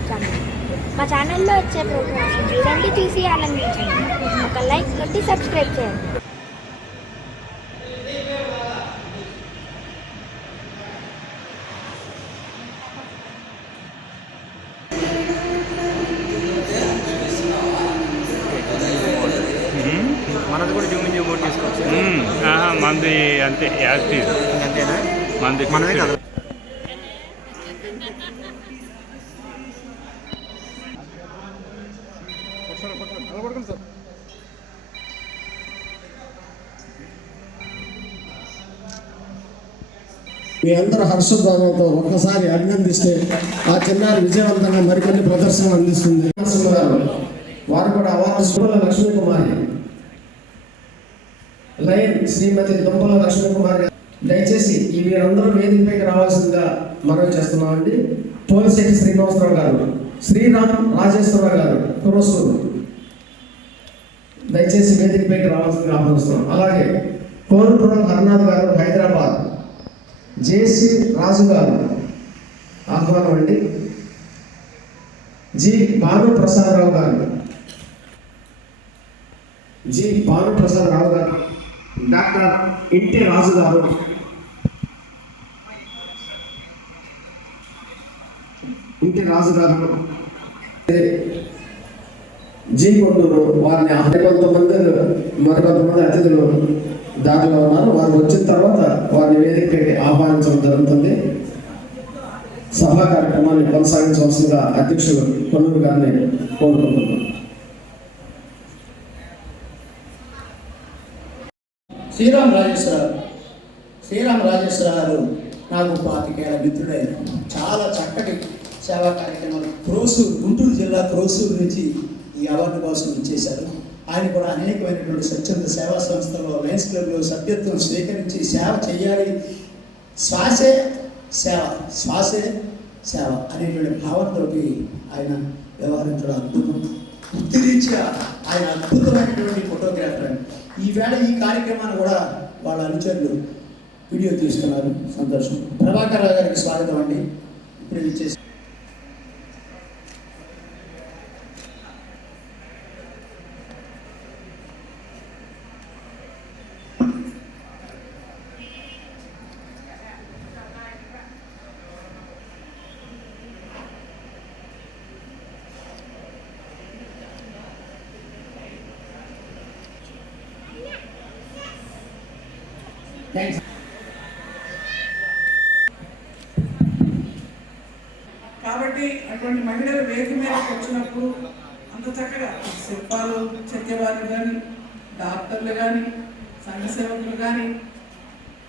YouTube channel. మా ఛానల్లో వచ్చే ప్రోగ్రామ్స్ చూడండి, చూసి ఆనందించండి. ఒక లైక్ కొట్టి సబ్స్క్రైబ్ చేయండి. మనది కూడా జూమింగ్ బోర్డు తీసుకోవచ్చు. మంది అంతే యాక్టివ్ అంతేనా? మంది మనమే కదా. మీ అందరూ హర్షధ్వానంతో ఒక్కసారి అభినందిస్తే ఆ చిన్నారి విజయవంతంగా మరికొన్ని ప్రదర్శనలు అందిస్తుంది. వారు కూడా అవార్డు లక్ష్మీ కుమారి, లయన్ శ్రీమతి దుంపల లక్ష్మీ కుమారి. దయచేసి ఈ వీరందరూ వేదికపైకి రావాల్సిందిగా మనవి చేస్తున్నామండి. పోలిశెట్టి శ్రీనివాసరావు గారు, శ్రీరామ్ రాజేశ్వరరావు గారు కురసూరు, దయచేసి వేదికపైకి రావాల్సిందిగా ఆహ్వానిస్తున్నాం. అలాగే కోరుపురం హరినాథ్ గారు హైదరాబాద్, జేసి రాజు గారు ఆహ్వానం అండి. జి భానుప్రసాదరావు గారు, జి భానుప్రసాదరావు గారు, డాక్టర్ ఇంటి రాజు గారు, ఇంటి రాజు గారు, జీ కొండూరు. వారిని మరికొంతమంది అతిథులు దారిలో ఉన్నారు. వారు వచ్చిన తర్వాత వారిని వేదికకి ఆహ్వానించడం జరుగుతుంది. సభా కార్యక్రమాన్ని కొనసాగించవలసిందిగా అధ్యక్షుడు కొన్నూరు గారిని కోరుకుంటున్నాను. శ్రీరామ్ రాజేశ్వర గారు నాకు 25 ఏళ్ల మిత్రుడైన, చాలా చక్కటి సేవా కార్యక్రమాలు గుంటూరు జిల్లా క్రోసూరు నుంచి ఈ అవార్డు కోసం ఇచ్చేశారు. ఆయన కూడా అనేకమైనటువంటి స్వచ్ఛంద సేవా సంస్థలో, లయన్స్ క్లబ్లో సభ్యత్వం స్వీకరించి సేవ చేయాలి, శ్వాసే సేవ అనేటువంటి భావంతో ఆయన వ్యవహరించడం అద్భుతం. వృత్తిరీత్యా ఆయన అద్భుతమైనటువంటి ఫోటోగ్రాఫర్ అండి. ఈవేళ ఈ కార్యక్రమాన్ని కూడా వాళ్ళ అనుచరులు వీడియో తీసుకున్నారు, సంతోషం. ప్రభాకర్ రావు గారికి స్వాగతం అండి. ఇప్పుడు ఇచ్చేసి కాబట్టి అటువంటి మహిళలు వేదిక మీదకి వచ్చినప్పుడు అంత చక్కగా శిల్పాలు చెక్కేవారు కానీ, డాక్టర్లు కానీ, సంఘ సేవకులు కానీ,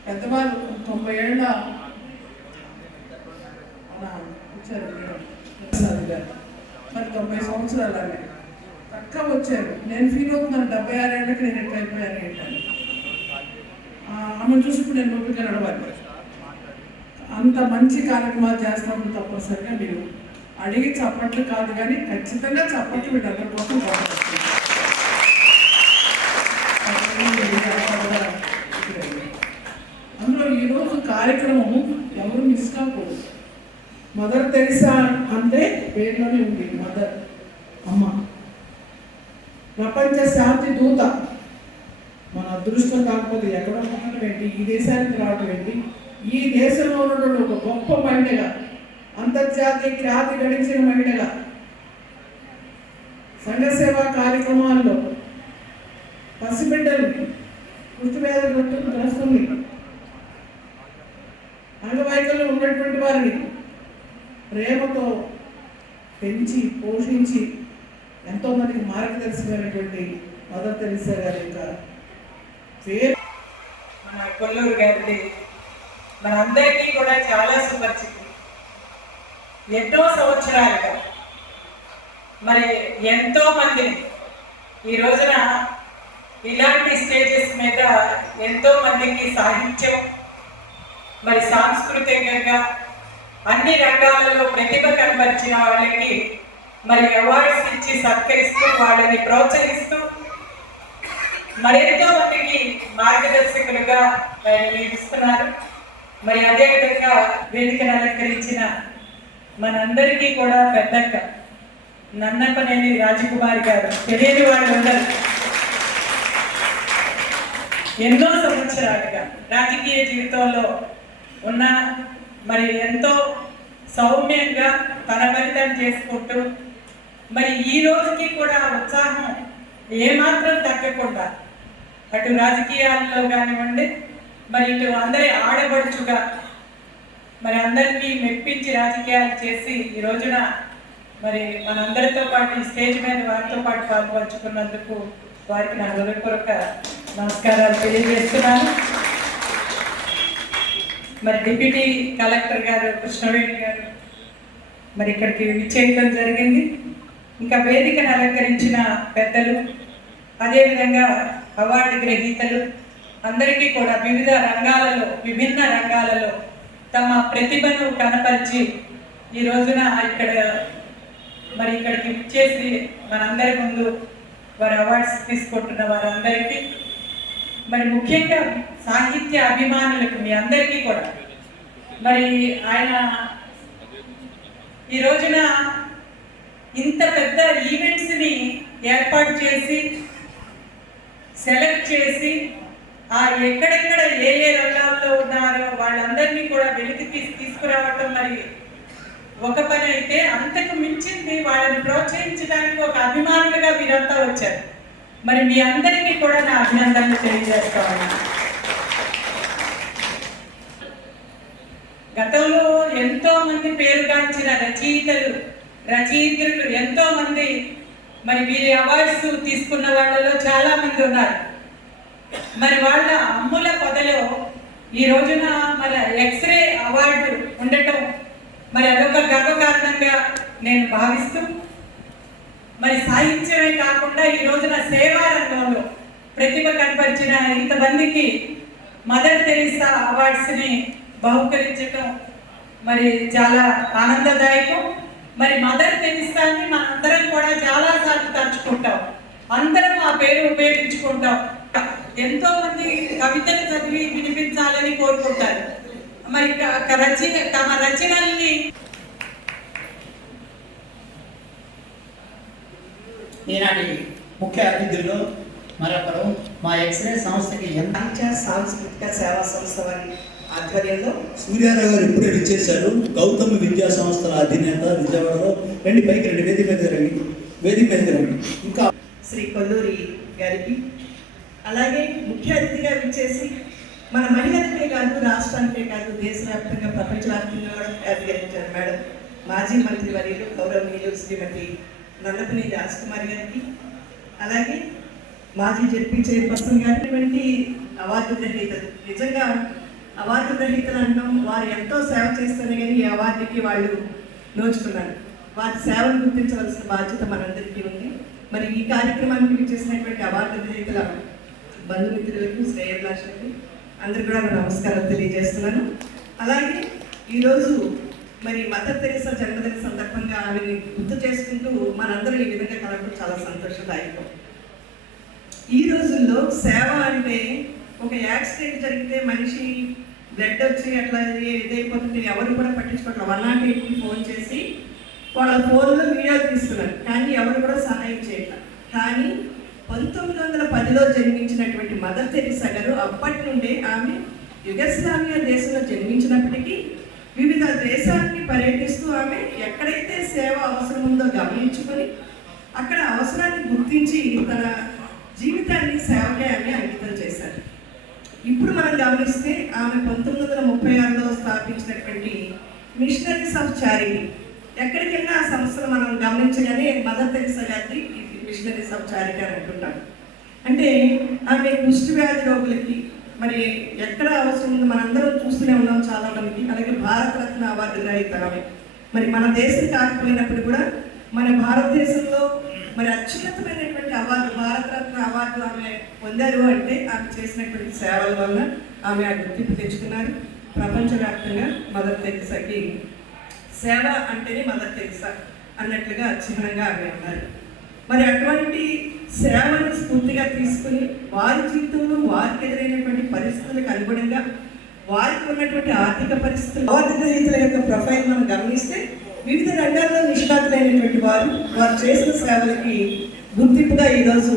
పెద్దవాళ్ళు 90 ఏళ్ళ మరి 90 సంవత్సరాలు అనే చక్కగా వచ్చారు. నేను ఫీల్ అవుతున్నాను 76 ఏళ్ళకి నేను ఎట్లా అయిపోయాను ఏంటని. ఆమెను చూసి ఇప్పుడు నేను నొప్పిగా నడవాలి. అంత మంచి కార్యక్రమాలు చేస్తామని తప్పనిసరిగా మీరు అడిగి చప్పట్లు కాదు కానీ ఖచ్చితంగా చప్పట్లు వీళ్ళందరి కోసం అందులో ఈరోజు కార్యక్రమం ఎవరు మిస్ కాకూడదు. మదర్ తెరిసా అంటే పేరులోనే ఉంది, మదర్ అమ్మ, ప్రపంచ శాంతి దూత. మన అదృష్టం కాకపోతే ఎక్కడ ఉండటం ఏంటి, ఈ దేశానికి రావటం ఏంటి, ఈ దేశంలో ఉన్నటువంటి ఒక గొప్ప మహిళగా, అంతర్జాతీయ ఖ్యాతి గడించిన మహిళగా, సంఘ సేవా కార్యక్రమాల్లో పసిబిడ్డలు, వృత్తివేదగ్రస్తుల్ని, అంగవైకల్యం ఉన్నటువంటి వారిని ప్రేమతో పెంచి పోషించి ఎంతోమందికి మార్గదర్శకమైనటువంటి మదర్ తెరిసా గారి యొక్క పేరు మన కొల్లూరు గారిది మనందరికీ కూడా చాలా సుపరిచితం. ఎన్నో సంవత్సరాలుగా మరి ఎంతో మందిని ఈ రోజున ఇలాంటి స్టేజెస్ మీద ఎంతో మందికి సాహిత్యం, మరి సాంస్కృతికంగా అన్ని రంగాలలో ప్రతిభ కనబరిచిన వాళ్ళకి మరి అవార్డ్స్ ఇచ్చి సత్కరిస్తూ వాళ్ళని ప్రోత్సహిస్తూ మరెంతో మందికి మార్గదర్శకులుగా నిలుస్తున్నారు. మరి అదేవిధంగా వేదికను అలంకరించిన మనందరికీ కూడా పెద్దక్క నన్నపనేని రాజకుమారి గారు, తెలియని వాళ్ళు ఉండరు. ఎన్నో సంవత్సరాలుగా రాజకీయ జీవితంలో ఉన్న మరి ఎంతో సౌమ్యంగా తన ఫలితం చేసుకుంటూ మరి ఈ రోజుకి కూడా ఉత్సాహం ఏమాత్రం తగ్గకుండా అటు రాజకీయాల్లో కానివ్వండి, మరి ఇటు అందరి ఆడబడుచుగా మరి అందరినీ మెప్పించి రాజకీయాలు చేసి ఈ రోజున మరి మనందరితో పాటు ఈ స్టేజ్ మీద వారితో పాటు పాల్పంచుకున్నందుకు వారికి నా హృదయపూర్వక నమస్కారాలు తెలియజేస్తున్నాను. మరి డిప్యూటీ కలెక్టర్ గారు కృష్ణవేణి గారు మరి ఇక్కడికి విచ్చేయడం జరిగింది. ఇంకా వేదికను అలంకరించిన పెద్దలు, అదేవిధంగా అవార్డు గ్రహీతలు అందరికీ కూడా విభిన్న రంగాలలో తమ ప్రతిభను కనపరిచి ఈ రోజున ఇక్కడికి విచ్చేసి మనందరి ముందు వారి అవార్డ్స్ తీసుకుంటున్న వారందరికీ, మరి ముఖ్యంగా సాహిత్య అభిమానులకు మీ అందరికీ కూడా మరి ఆయన ఈ రోజున ఇంత పెద్ద ఈవెంట్స్ని ఏర్పాటు చేసి సెలెక్ట్ చేసి ఎక్కడెక్కడ ఏ రంగాల్లో ఉన్నారో వాళ్ళందరినీ కూడా వెలికి తీసుకురావటం మరి ఒక పని అయితే, అంతకు మించింది వాళ్ళని ప్రోత్సహించడానికి ఒక అభిమానులుగా మీరంతా వచ్చారు. మరి మీ అందరికీ కూడా నా అభినందనలు తెలియజేస్తా ఉన్నాను. గతంలో ఎంతో మంది పేరుగాంచిన రచయిత్రులు ఎంతో మంది మరి వీరి అవార్డ్స్ తీసుకున్న వాళ్ళలో చాలా మంది ఉన్నారు. మరి వాళ్ళ అమ్ముల పొదలో ఈ రోజున మన ఎక్స్రే అవార్డు ఉండటం మరి అదొక గర్వకారణంగా నేను భావిస్తూ, మరి సాహిత్యమే కాకుండా ఈ రోజున సేవా రంగంలో ప్రతిభ కనపరిచిన ఇంతమందికి మదర్ తెరీసా అవార్డ్స్ని బహుకరించటం మరి చాలా ఆనందదాయకం. మరి మదర్ తెరీసాని మనందరం కూడా చాలాసార్లు తలుచుకుంటాం, అందరం ఆ పేరు ఉపయోగించుకుంటాం. ఎంతో మంది కవితలు చదివి వినిపించాలని కోరుకుంటారు. మరి తమ రచనల్ని ఈనాటి ముఖ్య అతిథుల్లో మరొకరు మా ఎక్స్రే సంస్థకి సాంస్కృతిక సేవా సంస్థ వారి ఆధ్వర్యంలో సూర్యారావు గారు ఇప్పుడే విచ్చేశారు. గౌతమ విద్యా సంస్థల అధినేత విజయవాడలో. రెండు పైకి రెండు వేదిక మీద రండి. ఇంకా శ్రీ కొల్లూరి గారికి, అలాగే ముఖ్య అతిథిగా విచ్చేసి మన మహిళలకే కాదు, రాష్ట్రానికే కాదు, దేశవ్యాప్తంగా ప్రపంచవ్యాప్తంగా కూడా అధికరించారు మేడం మాజీ మంత్రి వర్యులు గౌరవనీయులు శ్రీమతి నన్నపనేని రాజకుమారి గారికి, అలాగే మాజీ జడ్పీ చైర్పర్సన్ గారి అవార్డు గ్రహీతలు. నిజంగా అవార్డు గ్రహీతలు అనడం వారు ఎంతో సేవ చేస్తేనే కానీ ఈ అవార్డుకి వాళ్ళు నోచుకున్నారు. వారి సేవను గుర్తించవలసిన బాధ్యత మనందరికీ ఉంది. మరి ఈ కార్యక్రమానికి చేసినటువంటి అవార్డు గ్రహీతల బంధుమిత్రులకు, శ్రేయభిలాషులకు అందరికీ కూడా నమస్కారం తెలియజేస్తున్నాను. అలాగే ఈరోజు మరి మదర్ తెరీసా జన్మదిన సందర్భంగా ఆమెని గుర్తు చేసుకుంటూ మనందరూ ఈ విధంగా కలగడం చాలా సంతోషదాయకం. ఈ రోజుల్లో సేవ అంటే ఒక యాక్సిడెంట్ జరిగితే మనిషి బ్లడ్ వచ్చి అట్లా ఇదైపోతుంటే ఎవరు కూడా పట్టించుకోవట్లేదు. 108కి ఫోన్ చేసి వాళ్ళ ఫోన్లో వీడియోలు తీస్తున్నారు, కానీ ఎవరు కూడా సహాయం చేయట్లేదు. కానీ 1910లో జన్మించినటువంటి మదర్ తెరీసా గారు అప్పటి నుండే ఆమె యుగస్లావియా దేశంలో జన్మించినప్పటికీ వివిధ దేశాలని పర్యటిస్తూ ఆమె ఎక్కడైతే సేవ అవసరం ఉందో గమనించుకొని అక్కడ అవసరాన్ని గుర్తించి తన జీవితాన్ని సేవకే ఆమె అంకితం చేశారు. ఇప్పుడు మనం గమనిస్తే ఆమె 1936లో స్థాపించినటువంటి మిషనరీస్ ఆఫ్ చారిటీ, ఎక్కడికెళ్ళినా ఆ సంస్థను మనం గమనించగానే మదర్ తెరీసా గారి మిషనరీస్ ఆఫ్ చారిటీ అని అంటున్నాం. అంటే ఆమె కుష్టి వ్యాధి రోగులకి మరి ఎక్కడ అవసరం ఉందో మనందరం చూస్తూనే ఉన్నాం చాలా మందికి. అలాగే భారతరత్న అవార్డు గ్రహీత ఆమె. మరి మన దేశం కాకపోయినప్పుడు కూడా మన భారతదేశంలో మరి అత్యున్నతమైనటువంటి అవార్డు భారతరత్న అవార్డు ఆమె పొందారు అంటే ఆమె చేసినటువంటి సేవల వల్ల ఆమె ఆ గుర్తింపు తెచ్చుకున్నారు. ప్రపంచవ్యాప్తంగా మదర్ తెరీసాకి సేవ అంటేనే మదర్ తెరీసా అన్నట్లుగా చిహ్నంగా ఆమె ఉన్నారు. మరి అటువంటి సేవను స్ఫూర్తిగా తీసుకుని వారి జీవితంలో వారికి ఎదురైనటువంటి పరిస్థితులకు అనుగుణంగా వారికి ఉన్నటువంటి ఆర్థిక పరిస్థితులు అవార్డు గ్రహీతల యొక్క ప్రొఫైల్ మనం గమనిస్తే వివిధ రంగాల్లో నిష్ణాతులైనటువంటి వారు చేసిన సేవలకి గుర్తింపుగా ఈరోజు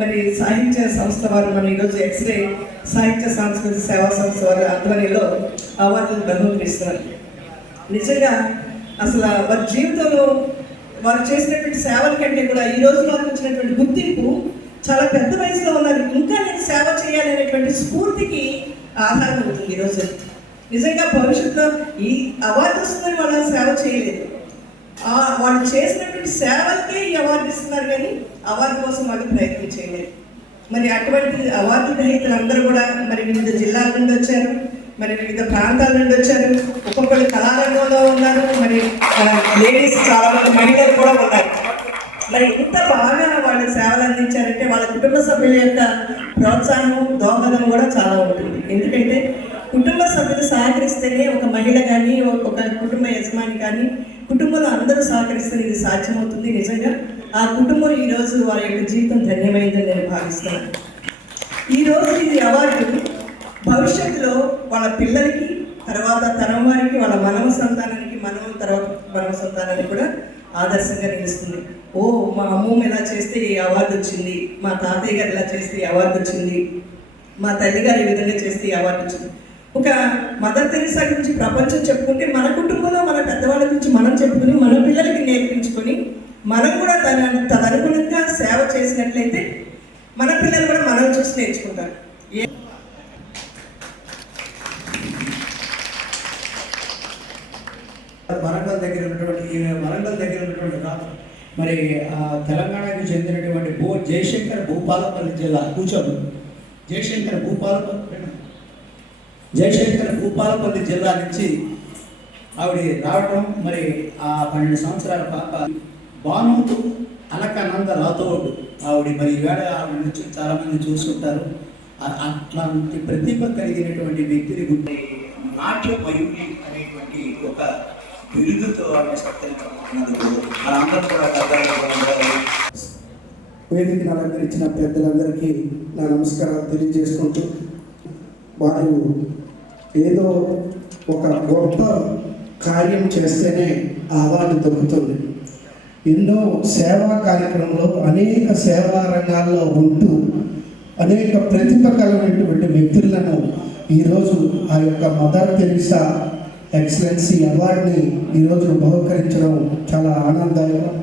మరి సాహిత్య సంస్థ వారు మన ఈరోజు ఎక్స్రే సాహిత్య సాంస్కృతిక సేవా సంస్థ వారి ఆధ్వర్యంలో అవార్డులు బహుకరిస్తున్నారు. నిజంగా అసలు వారి జీవితంలో వారు చేసినటువంటి సేవల కంటే కూడా ఈరోజు వారికి వచ్చినటువంటి గుర్తింపు చాలా పెద్ద వయసులో ఉన్నారు, ఇంకా నేను సేవ చేయాలనేటువంటి స్ఫూర్తికి ఆధారం అవుతుంది. ఈరోజు నిజంగా భవిష్యత్తులో ఈ అవార్డు వస్తుందని వాళ్ళు సేవ చేయలేదు, వాళ్ళు చేసినటువంటి సేవలకే ఈ అవార్డు ఇస్తున్నారు, కానీ అవార్డు కోసం వాళ్ళు ప్రయత్నం చేయలేదు. మరి అటువంటి అవార్డు గ్రహీతలందరూ కూడా మరి వివిధ జిల్లాల నుండి వచ్చారు, మరి వివిధ ప్రాంతాల నుండి వచ్చారు, ఒక్కొక్కరు కళారంగంలో ఉన్నారు, మరి లేడీస్ చాలా మంది మహిళలు కూడా ఉన్నారు. మరి ఇంత బాగా వాళ్ళు సేవలు అందించారంటే వాళ్ళ కుటుంబ సభ్యుల యొక్క ప్రోత్సాహం దోహదం కూడా చాలా ఉంటుంది. ఎందుకంటే కుటుంబ సభ్యులు సహకరిస్తేనే ఒక మహిళ కానీ ఒక కుటుంబ యజమాని కానీ కుటుంబంలో అందరూ సహకరిస్తే ఇది సాధ్యమవుతుంది. నిజంగా ఆ కుటుంబం ఈరోజు వారి యొక్క జీవితం ధన్యమైందని నేను భావిస్తున్నాను. ఈరోజు ఇది అవార్డు భవిష్యత్తులో వాళ్ళ పిల్లలకి, తర్వాత తరం వారికి, వాళ్ళ మనవ సంతానానికి, తర్వాత మనవ సంతానానికి కూడా ఆదర్శంగా నిలుస్తుంది. ఓ మా అమ్మమ్మ ఇలా చేస్తే ఈ అవార్డు వచ్చింది, మా తాతయ్య గారు ఇలా చేస్తే ఈ అవార్డు వచ్చింది, మా తల్లి గారు ఈ విధంగా చేస్తే ఈ అవార్డు వచ్చింది. ఒక మదర్ తెరీసా గురించి ప్రపంచం చెప్పుకుంటే మన కుటుంబంలో మన పెద్దవాళ్ళ గురించి మనం చెప్పుకుని మన పిల్లలకి నేర్పించుకొని మనం కూడా తదనుగుణంగా సేవ చేసినట్లయితే మన పిల్లలు కూడా మనం చూసి నేర్చుకుంటారు. వరంగల్ దగ్గర ఉన్నటువంటి మరి తెలంగాణకు చెందినటువంటి జయశంకర్ భూపాలపల్లి జిల్లా జయశంకర్ భూపాలపల్లి జిల్లా నుంచి ఆవిడ రావడం, మరి ఆ 12 సంవత్సరాల పాప బాను అలకానంద రాథోడ్ ఆవిడ, మరి ఈవేళ ఆవిడ నుంచి చాలామంది చూస్తుంటారు. అట్లాంటి ప్రతిభ కలిగినటువంటి వ్యక్తిని గురించి నాట్య మయూరి అనేటువంటి ఒక బిరుదుతో ఆవిడ సత్కరించుకున్నందుకు మనందరం కూడా వేదికను అలంకరించిన పెద్దలందరికీ నా నమస్కారాలు తెలియజేసుకుంటూ, వారు ఏదో ఒక గొప్ప కార్యం చేస్తేనే ఆ అవార్డు దొరుకుతుంది. ఎన్నో సేవా కార్యక్రమంలో అనేక సేవా రంగాల్లో ఉంటూ అనేక ప్రతిభ కలిగినటువంటి వ్యక్తులను ఈరోజు ఆ యొక్క మదర్ తెరీసా ఎక్సలెన్సీ అవార్డుని ఈరోజు బహుకరించడం చాలా ఆనందదాయకం.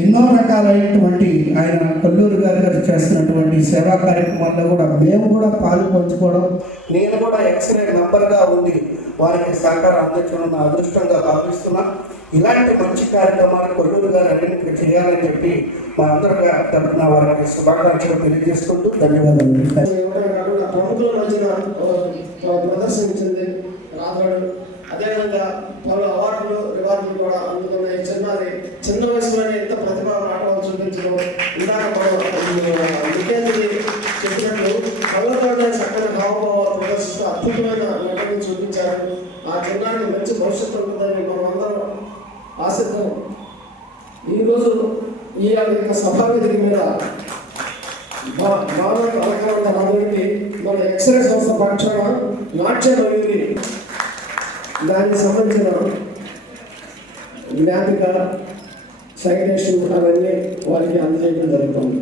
ఎన్నో రకాలైనటువంటి ఆయన కొల్లూరు గారు చేస్తున్నటువంటి సేవా కార్యక్రమాల్లో కూడా మేము కూడా పాలు పంచుకోవడం, నేను కూడా ఎక్స్రే నంబర్గా ఉండి వారికి సహకారం అందించడం నా అదృష్టంగా భావిస్తున్నా. ఇలాంటి మంచి కార్యక్రమాలు కొల్లూరు గారు అన్నింటికి చేయాలని చెప్పి మా అందరి తరఫున వారికి శుభాకాంక్షలు తెలియజేసుకుంటూ ధన్యవాదాలు. ప్రముఖుల మధ్యన ప్రదర్శించింది రాథోడ్. అదేవిధంగా పలు అవార్డులు రివార్డులు కూడా అందుకున్నాయి. చిన్న వయసులోనే ఎంత ప్రతిభ ఆటలు చూపించడం, ఇందాక విద్యార్థి చెప్పినట్లు కళ్ళతోనే చక్కని హావభావాలు ప్రదర్శిస్తూ అద్భుతమైన నటనని చూపించారు. ఆ చిన్నానికి మంచి భవిష్యత్తు ఉంటుందని మనం అందరం ఆశిద్దాం. ఈరోజు ఈ యొక్క సభావేదిక మీద మానవ అలంకరణ రాబోయేది మన ఎక్స్రే సంస్థ పక్షాన నాట్య మయూరి దానికి సంబంధించిన జ్ఞాపిక సైటేషన్ అవన్నీ వారికి అందజేయడం జరుగుతుంది.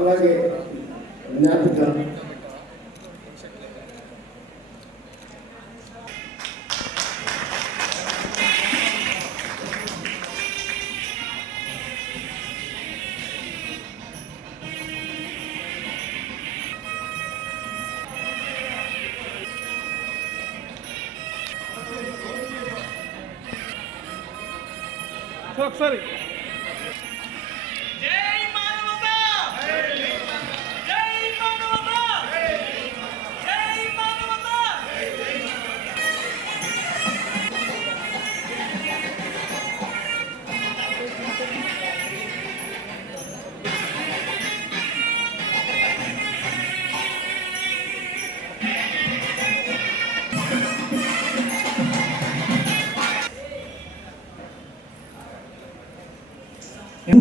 అలాగే జ్ఞాపిక ఒకసారి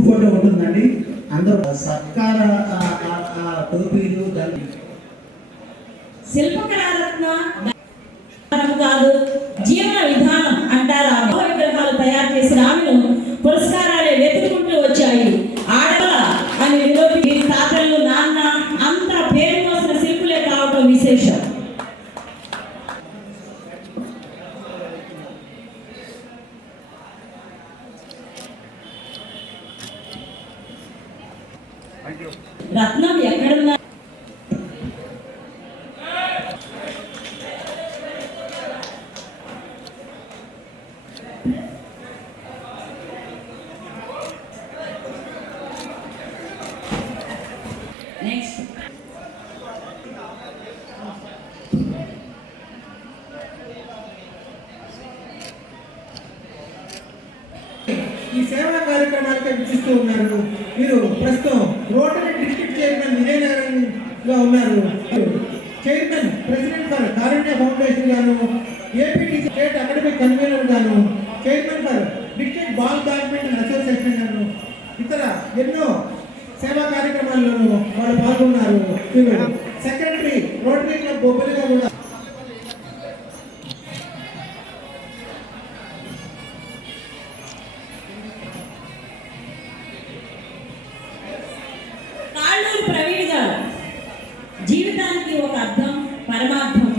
ఫోటో ఉంటుందండి. అందరూ సత్కార టోపీలు శిల్పకళారత్న కాదు, జీవన విధానం అంటారు. ఆ విగ్రహాలు తయారు చేసిన ఆమెను పురస్కారాలే వెతుకుంటూ వచ్చాయి. ఆడల అని నిరూపి తాతలు నాన్న అంతా పేరు మోసిన శిల్పులే కావటం విశేషం. రత్నం ఎక్కడున్నా నెక్స్ట్ ఈ సేవా కార్యక్రమాలకి వీక్షిస్తూ ఉన్నారు. మీరు ప్రస్తుతం రోటరీ డిస్ట్రిక్ట్ చైర్మన్ విజయనగరంగా ఉన్నారు. Chairman president for Karunya foundation గాను, ఏపీ స్టేట్ అకాడమిక్ కన్వీనర్ గాను, chairman for district ball badminton association గాను, ఇతర ఎన్నో సేవా కార్యక్రమాల్లోనూ వాళ్ళు పాల్గొన్నారు. మీరు సెక్రటరీ రోటరీ క్లబ్ బొబ్బలిగా కూడా జీవితానికి ఒక అర్థం, పరమార్థం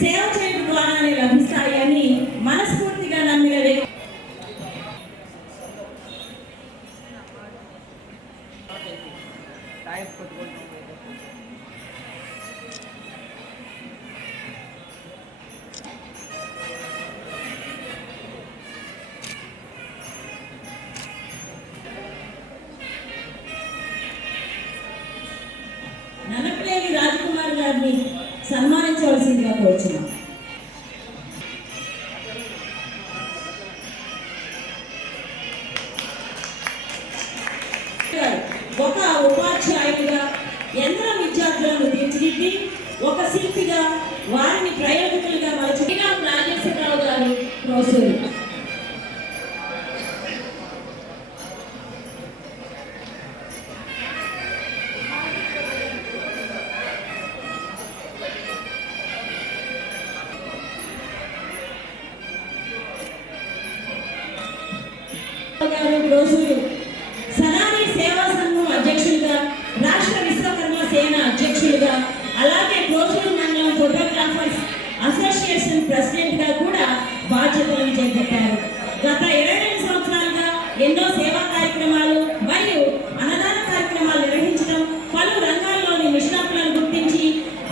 సేవ చేయడం ద్వారానే లభిస్తాయని మనస్ఫూర్తిగా నమ్మిన వ్యక్తి. నన్నపల్లి రాజకుమార్ గారిని సన్మానించవలసిందిగా కోరుచున్నాం. ఒక ఉపాధ్యాయుడిగా ఎందరో విద్యార్థులను తీర్చిదిద్ది ఒక శిల్పిగా వారిని ప్రయోజకులుగా మలచిన రాజేశ్వరరావు గారు ప్రోత్సహించారు. సనాని సేవా సంఘం అధ్యక్షులుగా, రాష్ట్ర విశ్వకర్మ సేన అధ్యక్షులుగా, అలాగే క్రోసూరు మండలం ఫోటోగ్రాఫర్స్ అసోసియేషన్ ప్రెసిడెంట్ గా కూడా బాధ్యతలను చేపట్టారు. గత 22 సంవత్సరాలుగా ఎన్నో సేవా కార్యక్రమాలు మరియు అన్నదాన కార్యక్రమాలు నిర్వహించడం, పలు రంగాల్లోని నిష్ణాతులను గుర్తించి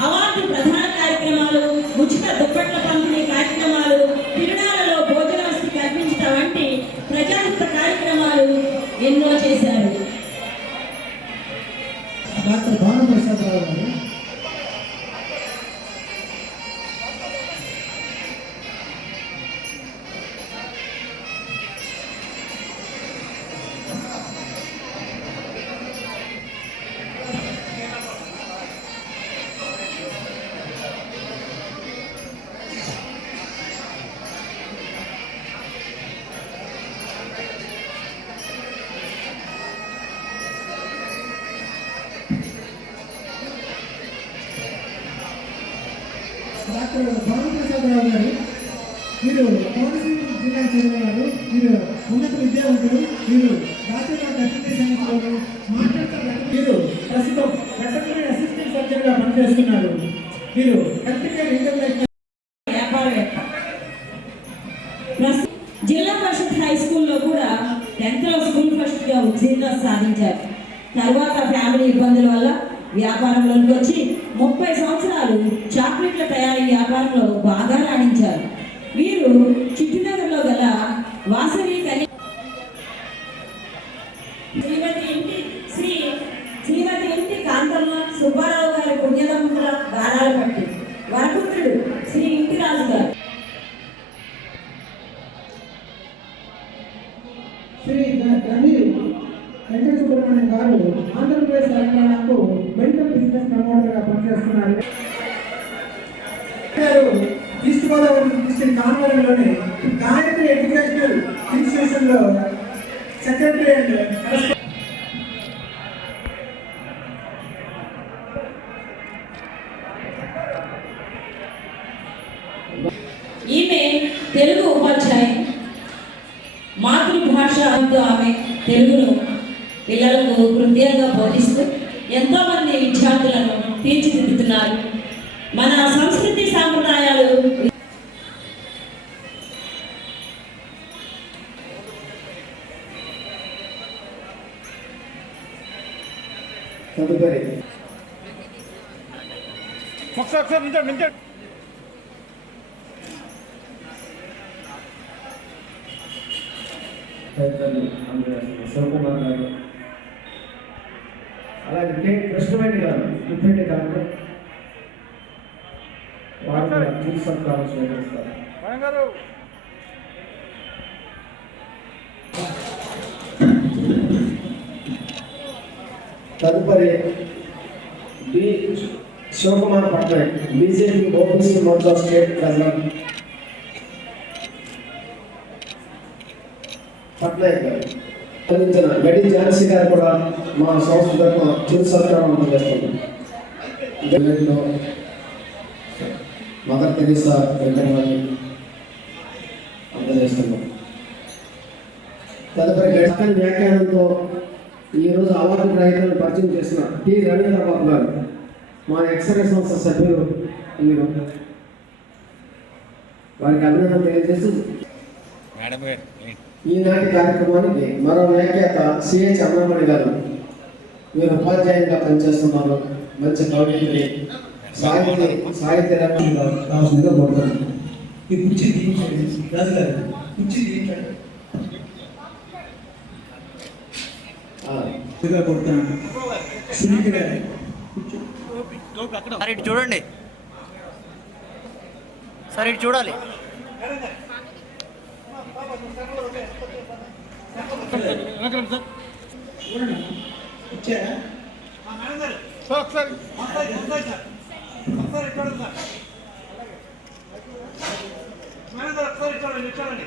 అవార్డు ప్రధాన కార్యక్రమాలు, ఉచిత దుప్పట్ల పంపిణీ కార్యక్రమాలు, తిరునాళ్లలో భోజన వసతి కల్పించడం వంటి ప్రజాహిత కార్యక్రమాలు ఎన్నో చేశారు. డాక్టర్ భానుప్రసాదరావు గారు డాక్టర్ భానుప్రసాదరావు గారు, మీరు కోనసీమ జిల్లా చెందినవారు. మీరు ఉన్నత విద్యావంతులు. మీరు బ్యాచిలర్ ఆఫ్ వెటర్నరీ సైన్స్లోను మాట్లాడతారు. మీరు ప్రస్తుతం వెటర్నరీ అసిస్టెంట్ సర్జన్గా పనిచేస్తున్నారు. మీరు హెల్త్ కేర్ ఇంటర్నేషనల్ జిల్లా పరిషత్ హై స్కూల్లో కూడా 10th లో స్కూల్ ఫస్ట్ గా ఉత్తీర్ణత సాధించారు. తర్వాత ఫ్యామిలీ ఇబ్బందుల వల్ల వ్యాపారంలోకి వచ్చి 30 సంవత్సరాలు చాక్లెట్ల తయారీ వ్యాపారంలో బాగా రాణించారు. వీరు చిట్టినగర్లో గల వాసవి కన్య శ్రీమతి ఇంటి కాంతమ్మ సుబ్బారావు గారి పుణ్యదంపుల గారాల పట్టి వరపుత్రుడు శ్రీ ఇంటిరాజు గారు, శ్రీ గంధీర్ వెంకట సుబ్రహ్మణ్యం గారు ఆంధ్రప్రదేశ్ తెలంగాణకు మెడికల్ బిజినెస్ ప్రమోటర్గా పనిచేస్తున్నారు. ఈస్ట్ గోదావరి డిస్ట్రిక్ట్ కాన్వరంలోని గాయత్రి ఎడ్యుకేషనల్ ఇన్స్టిట్యూషన్లో సెక్రటరీ అండ్ ఈమె తెలుగు ఉపాధ్యాయ, మాతృభాషతో ఆమె తెలుగును పిల్లలకు హృదయంగా బోధిస్తూ ఎంతోమంది విద్యార్థులను తీర్చిదిద్దుతున్నారు. మన సంస్కృతి సాంప్రదాయాలు తదుపరి శివకుమార్ గారు, అలాగే కె కృష్ణవేణి గారు, ముప్పేటి గారు వారు కూడా చీఫ్ సత్కారం స్వీకరిస్తారు. తదుపరి B Shivakumar Patnaik, BJP OBC Morcha state president Patnaik గారు. అందించిన గడి ఝాన్సీ గారు కూడా మా సంస్థ తరఫున చిరు సత్కారం అందజేస్తున్నాం. మదర్ తెరీసా విగ్రహాన్ని అందజేస్తున్నాం. తదుపరి గడిచిన వ్యాఖ్యానంతో ఈరోజు అవార్డు గ్రహీతలను పరిచయం చేసిన టి రవీంద్రబాబు గారు, మా ఎక్స్రే సంస్థ సభ్యులు, మీరు వారికి అభినందన తెలియజేస్తూ ఈనాటి కార్యక్రమానికి మరో వ్యాఖ్యాత సిహెచ్ అన్నమణి గారు, మీరు ఉపాధ్యాయులుగా పనిచేస్తున్నారు, మంచి కవిత్రి, సాహిత్య రంగంలో కావాల్సిందిగా కోరుతాను. ఈ కుర్చీ తీయించండి రాజుగారు, కుర్చీ తీయించండి కొడతాను. సునీత గారు సార్ ఇటు చూడండి, సార్ ఇటు చూడాలి. ఇచ్చారా? చూడండి